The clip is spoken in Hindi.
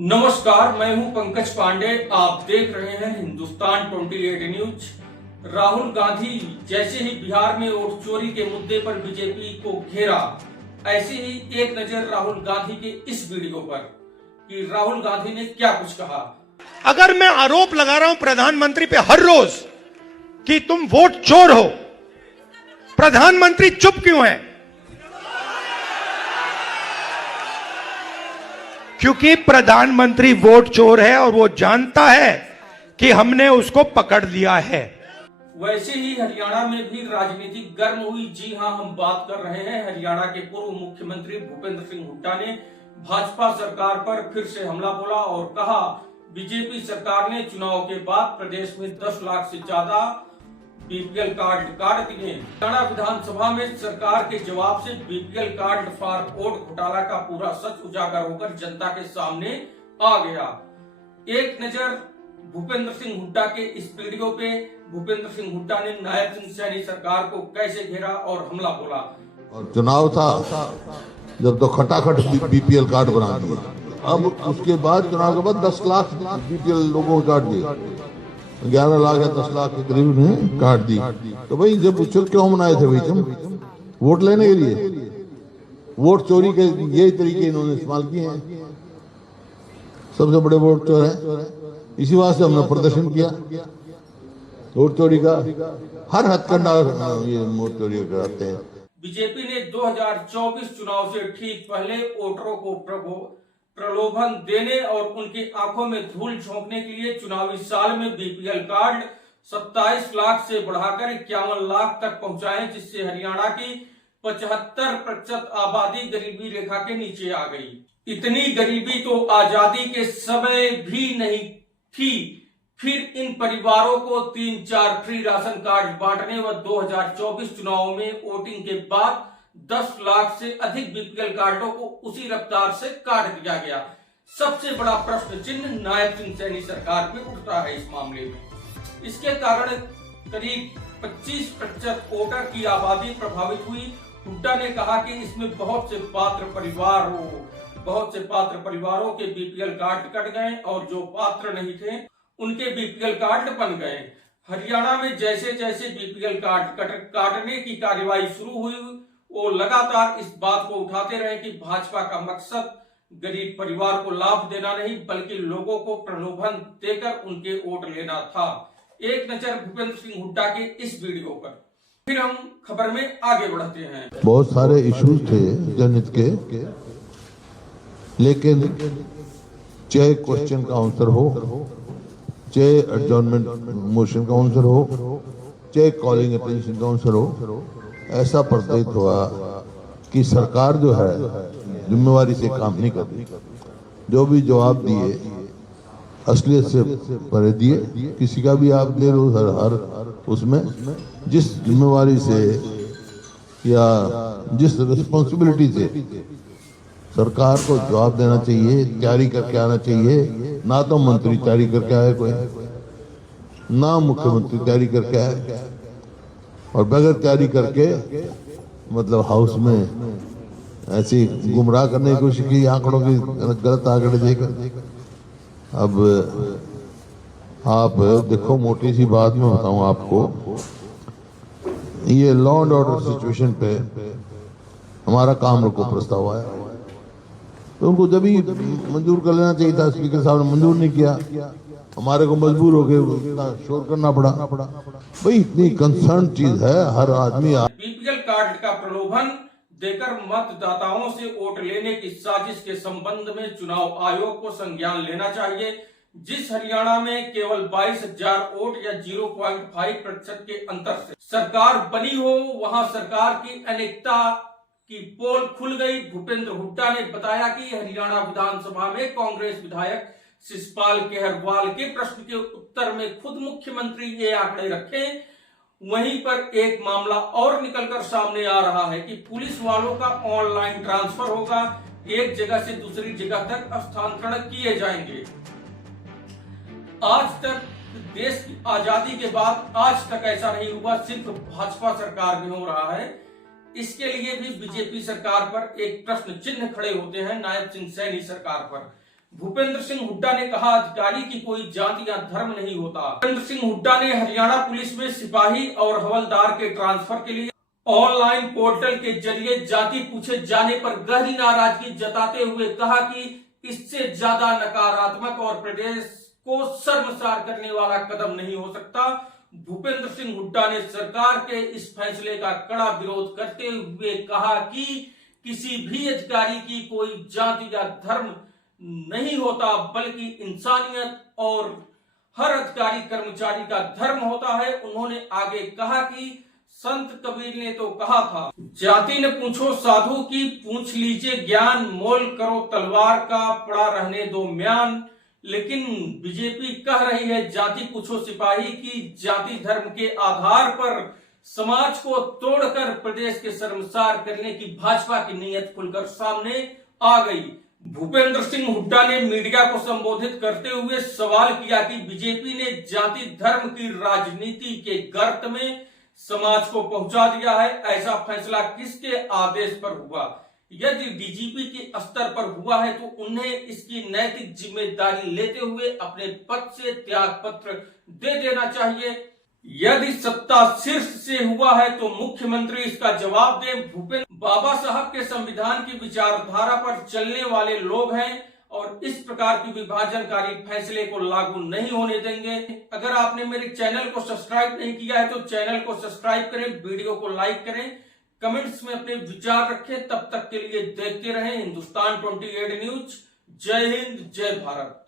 नमस्कार, मैं हूं पंकज पांडे। आप देख रहे हैं हिंदुस्तान 28 न्यूज। राहुल गांधी जैसे ही बिहार में वोट चोरी के मुद्दे पर बीजेपी को घेरा, ऐसे ही एक नजर राहुल गांधी के इस वीडियो पर कि राहुल गांधी ने क्या कुछ कहा। अगर मैं आरोप लगा रहा हूं प्रधानमंत्री पे हर रोज कि तुम वोट चोर हो, प्रधानमंत्री चुप क्यों है? क्योंकि प्रधानमंत्री वोट चोर है और वो जानता है कि हमने उसको पकड़ लिया है। वैसे ही हरियाणा में भी राजनीति गर्म हुई। जी हां, हम बात कर रहे हैं हरियाणा के पूर्व मुख्यमंत्री भूपेंद्र सिंह हुड्डा ने भाजपा सरकार पर फिर से हमला बोला और कहा बीजेपी सरकार ने चुनाव के बाद प्रदेश में 10 लाख से ज्यादा बीपीएल कार्ड काट दिए। हरियाणा विधानसभा में सरकार के जवाब से बीपीएल कार्ड फॉर वोट घोटाला का पूरा सच उजागर होकर जनता के सामने आ गया। एक नजर भूपेंद्र सिंह हुड्डा के इस वीडियो पे। भूपेंद्र सिंह हुड्डा ने नायब सिंह सैनी सरकार को कैसे घेरा और हमला बोला। और चुनाव था जब तो खटाखट बीपीएल कार्ड बना दिया। अब उसके बाद चुनाव के बाद 10 लाख बीपीएल लोगों को काट दिया। 11 लाख या 10 लाख के करीब ने काट दी। तो भाई जब उत्सव क्यों मनाए थे भाई तुम? वोट लेने के लिए। वोट चोरी के यही तरीके इन्होंने इस्तेमाल किए हैं। सबसे बड़े वोट चोर है, इसी वास्ते हमने प्रदर्शन किया। वोट चोरी का हर हथकंडा ये वोट चोरी कराते हैं। बीजेपी ने 2024 चुनाव से ठीक पहले वोटरों को प्रलोभन देने और उनकी आंखों में धूल झोंकने के लिए चुनावी साल में बीपीएल कार्ड 27 लाख से बढ़ाकर 51 लाख तक पहुंचाए, जिससे हरियाणा की 75% आबादी गरीबी रेखा के नीचे आ गई। इतनी गरीबी तो आजादी के समय भी नहीं थी। फिर इन परिवारों को 3-4 फ्री राशन कार्ड बांटने व 2024 चुनाव में वोटिंग के बाद 10 लाख से अधिक बीपीएल कार्डों को उसी रफ्तार से काट दिया गया। सबसे बड़ा प्रश्न चिन्ह नायब सिंह सैनी सरकार पे उठता है इस मामले में। इसके कारण करीब 25% वोटर की आबादी प्रभावित हुई। हुड्डा ने कहा कि इसमें बहुत से पात्र परिवारों के बीपीएल कार्ड कट गए और जो पात्र नहीं थे उनके बीपीएल कार्ड बन गए। हरियाणा में जैसे जैसे बीपीएल कार्ड काटने की कार्यवाही शुरू हुई, वो लगातार इस बात को उठाते रहे कि भाजपा का मकसद गरीब परिवार को लाभ देना नहीं बल्कि लोगों को प्रलोभन देकर उनके वोट लेना था। एक नजर भूपेंद्र सिंह हुड्डा के इस वीडियो पर, फिर हम खबर में आगे बढ़ते हैं। बहुत सारे इश्यूज थे जनहित के, लेकिन चाहे क्वेश्चन का आंसर हो, चाहे एडजॉर्नमेंट मोशन का आंसर हो, चाहे कॉलिंग अटेंशन का आंसर हो, ऐसा प्रतीत हुआ कि सरकार जो है जिम्मेवारी से काम नहीं कर रही। जो भी जवाब दिए असलियत से परे दिए। किसी का भी आप ले लो, हर उसमें जिस जिम्मेवारी से या जिस रिस्पॉन्सिबिलिटी से सरकार को जवाब देना चाहिए, तैयारी करके आना चाहिए। ना तो मंत्री तैयारी करके आए कोई, ना मुख्यमंत्री तैयारी करके आए, और बगैर तैयारी करके मतलब हाउस में ऐसी गुमराह करने की कोशिश की, आंकड़ों की गलत आंकड़े देकर। अब आप देखो, मोटी सी बात में बताऊं आपको, ये लॉ एंड ऑर्डर सिचुएशन पे हमारा काम रोको प्रस्ताव आया, तो उनको जब ही मंजूर कर लेना चाहिए था। स्पीकर साहब ने मंजूर नहीं किया, हमारे को मजबूर हो गए शोर करना पड़ा। भाई इतनी कंसर्न चीज है, हर आदमी। बीपीएल कार्ड का प्रलोभन देकर मतदाताओं से वोट लेने की साजिश के संबंध में चुनाव आयोग को संज्ञान लेना चाहिए। जिस हरियाणा में केवल 22,000 वोट या 0.5% के अंतर से सरकार बनी हो, वहां सरकार की अनेकता की पोल खुल गई। भूपेंद्र हुड्डा ने बताया कि हरियाणा विधानसभा में कांग्रेस विधायक शिषपाल केहरवाल के प्रश्न के उत्तर में खुद मुख्यमंत्री ये आंकड़े रखे। वहीं पर एक मामला और निकलकर सामने आ रहा है कि पुलिस वालों का ऑनलाइन ट्रांसफर होगा, एक जगह से दूसरी जगह तक स्थानांतरण किए जाएंगे। आज तक देश की आजादी के बाद आज तक ऐसा नहीं हुआ, सिर्फ भाजपा सरकार में हो रहा है। इसके लिए भी बीजेपी सरकार पर एक प्रश्न चिन्ह खड़े होते हैं, नायब सिंह सैनी सरकार पर। भूपेंद्र सिंह हुड्डा ने कहा, अधिकारी की कोई जाति या धर्म नहीं होता। भूपेंद्र सिंह हुड्डा ने हरियाणा पुलिस में सिपाही और हवलदार के ट्रांसफर के लिए ऑनलाइन पोर्टल के जरिए जाति पूछे जाने पर गहरी नाराजगी जताते हुए कहा कि इससे ज्यादा नकारात्मक और प्रदेश को शर्मसार करने वाला कदम नहीं हो सकता। भूपेंद्र सिंह हुड्डा ने सरकार के इस फैसले का कड़ा विरोध करते हुए कहा कि किसी भी अधिकारी की कोई जाति या धर्म नहीं होता, बल्कि इंसानियत और हर अधिकारी कर्मचारी का धर्म होता है। उन्होंने आगे कहा कि संत कबीर ने तो कहा था, जाति न पूछो साधु की, पूछ लीजिए ज्ञान, मोल करो तलवार का, पड़ा रहने दो म्यान। लेकिन बीजेपी कह रही है जाति पूछो सिपाही की। जाति धर्म के आधार पर समाज को तोड़कर प्रदेश के शर्मसार करने की भाजपा की नीयत खुलकर सामने आ गई। भूपेंद्र सिंह हुड्डा ने मीडिया को संबोधित करते हुए सवाल किया कि बीजेपी ने जाति धर्म की राजनीति के गर्त में समाज को पहुंचा दिया है। ऐसा फैसला किसके आदेश पर हुआ? यदि डीजीपी के स्तर पर हुआ है तो उन्हें इसकी नैतिक जिम्मेदारी लेते हुए अपने पद से त्याग पत्र दे देना चाहिए। यदि सत्ता शीर्ष से हुआ है तो मुख्यमंत्री इसका जवाब दें। भूपेंद्र बाबा साहब के संविधान की विचारधारा पर चलने वाले लोग हैं और इस प्रकार की विभाजनकारी फैसले को लागू नहीं होने देंगे। अगर आपने मेरे चैनल को सब्सक्राइब नहीं किया है तो चैनल को सब्सक्राइब करें, वीडियो को लाइक करें, कमेंट्स में अपने विचार रखें। तब तक के लिए देखते रहें हिंदुस्तान 28 न्यूज। जय हिंद, जय भारत।